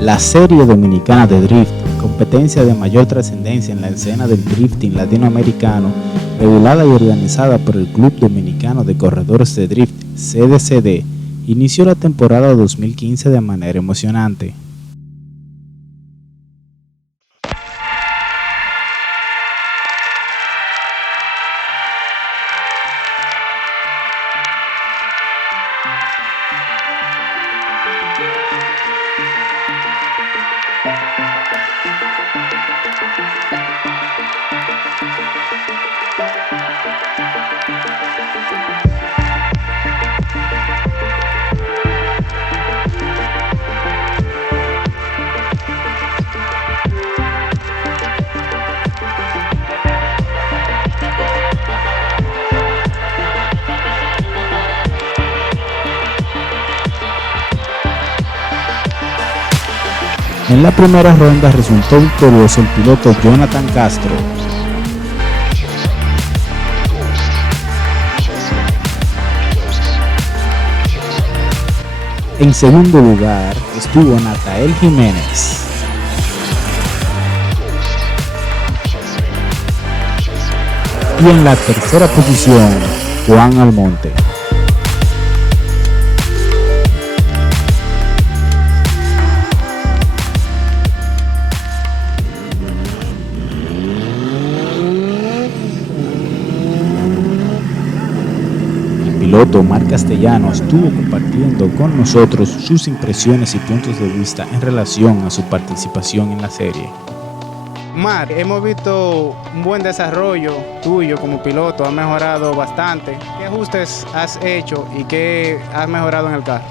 La serie dominicana de drift, competencia de mayor trascendencia en la escena del drifting latinoamericano, regulada y organizada por el Club Dominicano de Corredores de Drift, CDCD, inició la temporada 2015 de manera emocionante. En la primera ronda resultó victorioso el piloto Jonathan Castro. En segundo lugar estuvo Natael Jiménez. Y en la tercera posición, Juan Almonte. El piloto Omar Castellanos estuvo compartiendo con nosotros sus impresiones y puntos de vista en relación a su participación en la serie. Omar, hemos visto un buen desarrollo tuyo como piloto, has mejorado bastante. ¿Qué ajustes has hecho y qué has mejorado en el carro?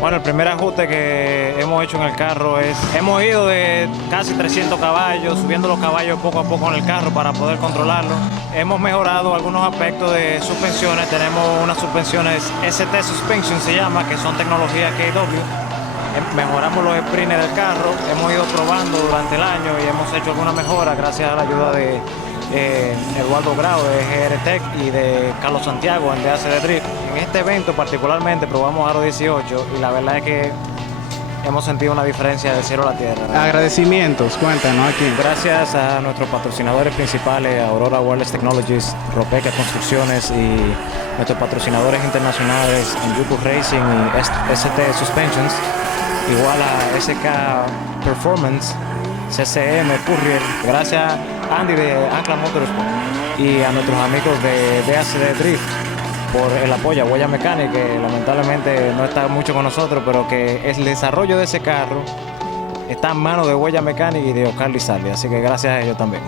Bueno, el primer ajuste que hemos hecho en el carro es, hemos ido de casi 300 caballos, subiendo los caballos poco a poco en el carro para poder controlarlo. Hemos mejorado algunos aspectos de suspensiones, tenemos unas suspensiones ST Suspension se llama, que son tecnología KW. Mejoramos los sprints del carro, hemos ido probando durante el año y hemos hecho alguna mejora gracias a la ayuda de Eduardo Grau de GR Tech y de Carlos Santiago en DACD Drift. En este evento particularmente probamos Aro 18 y la verdad es que hemos sentido una diferencia de cielo a la tierra. Agradecimientos, cuéntanos aquí. Gracias a nuestros patrocinadores principales, Aurora Wireless Technologies, Ropeca Construcciones y nuestros patrocinadores internacionales Enjuku Racing y ST Suspensions, igual a SK Performance, CCM, Courier, gracias a Andy de Ancla Motorsport y a nuestros amigos de DACD Drift por el apoyo a Huella Mecánica, que lamentablemente no está mucho con nosotros, pero que el desarrollo de ese carro está en manos de Huella Mecánica y de Oscar Lizalde, así que gracias a ellos también.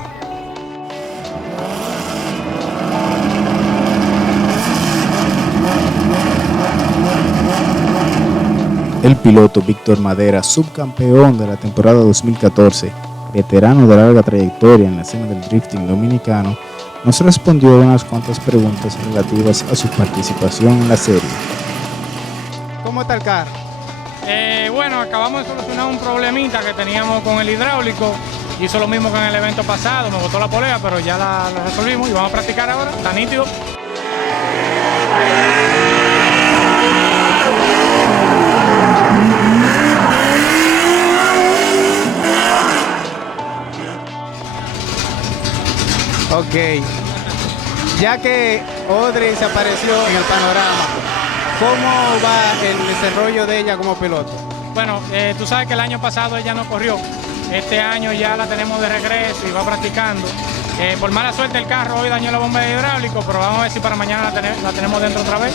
El piloto Víctor Madera, subcampeón de la temporada 2014, veterano de larga trayectoria en la escena del drifting dominicano, nos respondió unas cuantas preguntas relativas a su participación en la serie. ¿Cómo está el carro? Bueno, acabamos de solucionar un problemita que teníamos con el hidráulico. Hizo lo mismo que en el evento pasado, me botó la polea, pero ya la resolvimos y vamos a practicar ahora, está nítido. Ok, ya que Audrey se apareció en el panorama, ¿cómo va el desarrollo de ella como piloto? Bueno, tú sabes que el año pasado ella no corrió, este año ya la tenemos de regreso y va practicando. Por mala suerte el carro hoy dañó la bomba de hidráulico, pero vamos a ver si para mañana la tenemos dentro otra vez,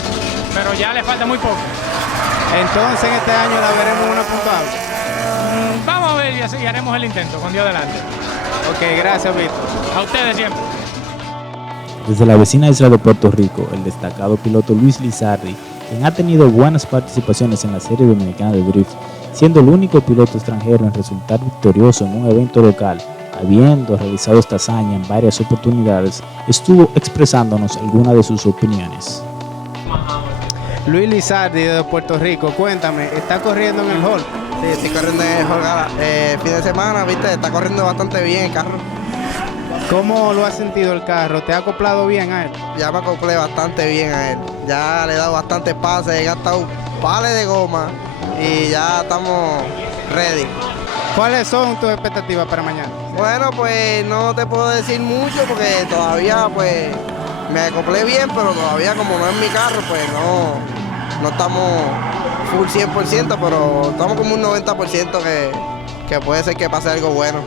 pero ya le falta muy poco. Entonces este año la veremos en una puntual. Vamos a ver y así haremos el intento, con Dios delante. Ok, gracias Víctor. A ustedes siempre. Desde la vecina isla de Puerto Rico, el destacado piloto Luis Lizardi, quien ha tenido buenas participaciones en la serie dominicana de drift, siendo el único piloto extranjero en resultar victorioso en un evento local, habiendo realizado esta hazaña en varias oportunidades, estuvo expresándonos algunas de sus opiniones. Luis Lizardi de Puerto Rico, cuéntame, ¿está corriendo en el hall? Sí, estoy corriendo en el hall, fin de semana, viste, está corriendo bastante bien el carro. ¿Cómo lo has sentido el carro? ¿Te ha acoplado bien a él? Ya me acoplé bastante bien a él. Ya le he dado bastantes pases, he gastado pares de goma y ya estamos ready. ¿Cuáles son tus expectativas para mañana? Bueno, pues no te puedo decir mucho porque todavía pues me acoplé bien, pero todavía como no es mi carro, pues no estamos full 100%, pero estamos como un 90% que puede ser que pase algo bueno.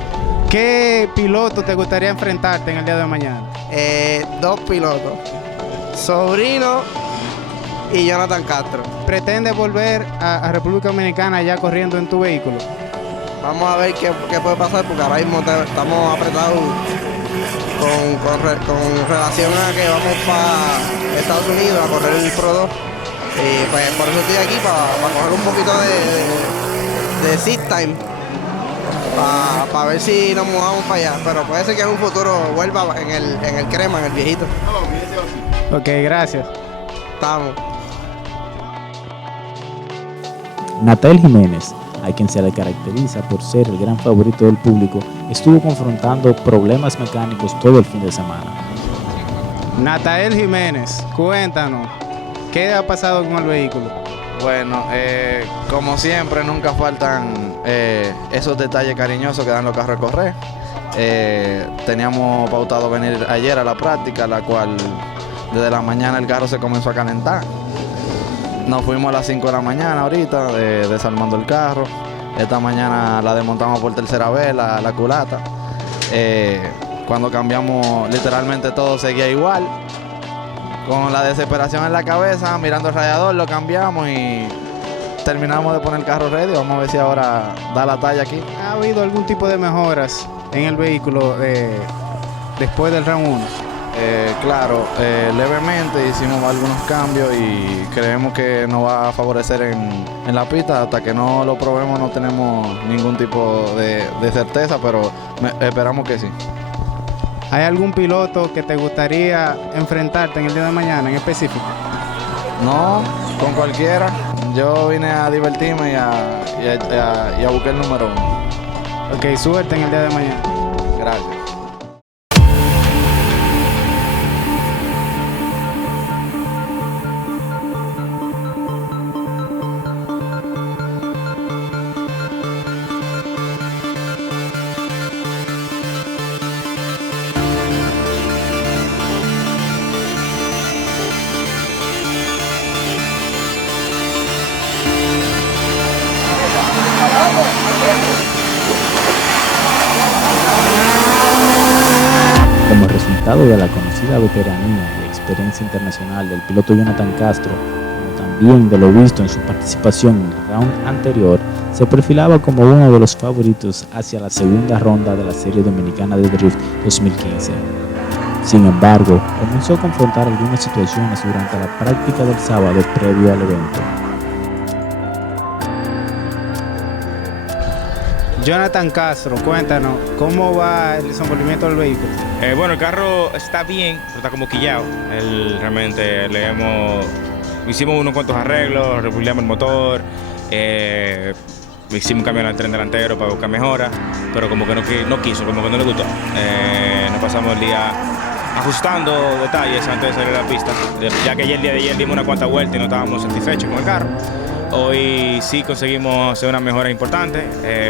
¿Qué piloto te gustaría enfrentarte en el día de mañana? 2 pilotos, Sobrino y Jonathan Castro. ¿Pretendes volver a República Dominicana ya corriendo en tu vehículo? Vamos a ver qué puede pasar porque ahora mismo estamos apretados con relación a que vamos para Estados Unidos a correr el Pro 2. Y pues por eso estoy aquí, para coger un poquito de seat time, para ver si nos mudamos para allá. Pero puede ser que en un futuro vuelva en el crema, en el viejito. Ok, gracias. Estamos. Natael Jiménez, a quien se le caracteriza por ser el gran favorito del público, estuvo confrontando problemas mecánicos todo el fin de semana. Natael Jiménez, cuéntanos, ¿qué ha pasado con el vehículo? Bueno, como siempre, nunca faltan esos detalles cariñosos que dan los carros a correr. Teníamos pautado venir ayer a la práctica, la cual desde la mañana el carro se comenzó a calentar. Nos fuimos a las 5 de la mañana ahorita, desarmando el carro. Esta mañana la desmontamos por tercera vez, la culata. Cuando cambiamos, literalmente todo seguía igual. Con la desesperación en la cabeza, mirando el radiador, lo cambiamos y terminamos de poner el carro ready. Vamos a ver si ahora da la talla aquí. ¿Ha habido algún tipo de mejoras en el vehículo después del round 1? Claro, levemente hicimos algunos cambios y creemos que nos va a favorecer en la pista. Hasta que no lo probemos no tenemos ningún tipo de certeza, pero esperamos que sí. ¿Hay algún piloto que te gustaría enfrentarte en el día de mañana en específico? No, con cualquiera. Yo vine a divertirme y a buscar el número 1. Ok, suerte en el día de mañana. Gracias. Como resultado de la conocida veteranía y experiencia internacional del piloto Jonathan Castro, como también de lo visto en su participación en el round anterior, se perfilaba como uno de los favoritos hacia la segunda ronda de la Serie Dominicana de Drift 2015. Sin embargo, comenzó a confrontar algunas situaciones durante la práctica del sábado previo al evento. Jonathan Castro, cuéntanos, ¿cómo va el desenvolvimiento del vehículo? Bueno, el carro está bien, pero está como quillado. Realmente hicimos unos cuantos arreglos, republicamos el motor, hicimos un cambio en el tren delantero para buscar mejoras, pero como que no quiso, como que no le gustó. Nos pasamos el día ajustando detalles antes de salir a la pista, ya que el día de ayer dimos una cuanta vuelta y no estábamos satisfechos con el carro. Hoy sí conseguimos hacer una mejora importante,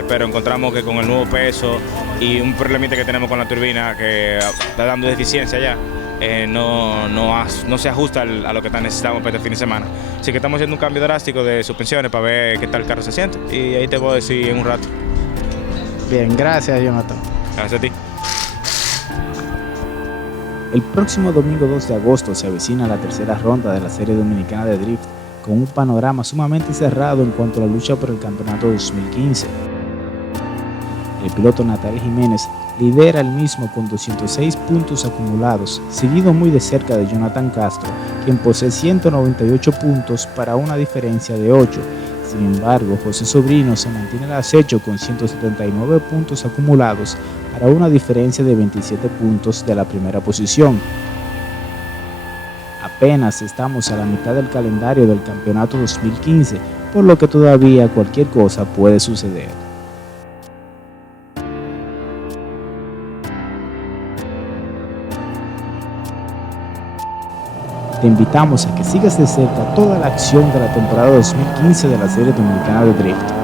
pero encontramos que con el nuevo peso y un problemita que tenemos con la turbina que está dando deficiencia ya, no se ajusta a lo que necesitamos para este fin de semana. Así que estamos haciendo un cambio drástico de suspensiones para ver qué tal el carro se siente y ahí te puedo decir en un rato. Bien, gracias Jonathan. Gracias a ti. El próximo domingo 2 de agosto se avecina la tercera ronda de la Serie Dominicana de Drift, con un panorama sumamente cerrado en cuanto a la lucha por el campeonato 2015. El piloto Natael Jiménez lidera el mismo con 206 puntos acumulados, seguido muy de cerca de Jonathan Castro, quien posee 198 puntos para una diferencia de 8. Sin embargo, José Sobrino se mantiene al acecho con 179 puntos acumulados para una diferencia de 27 puntos de la primera posición. Apenas estamos a la mitad del calendario del campeonato 2015, por lo que todavía cualquier cosa puede suceder. Te invitamos a que sigas de cerca toda la acción de la temporada 2015 de la Serie Dominicana de Drift.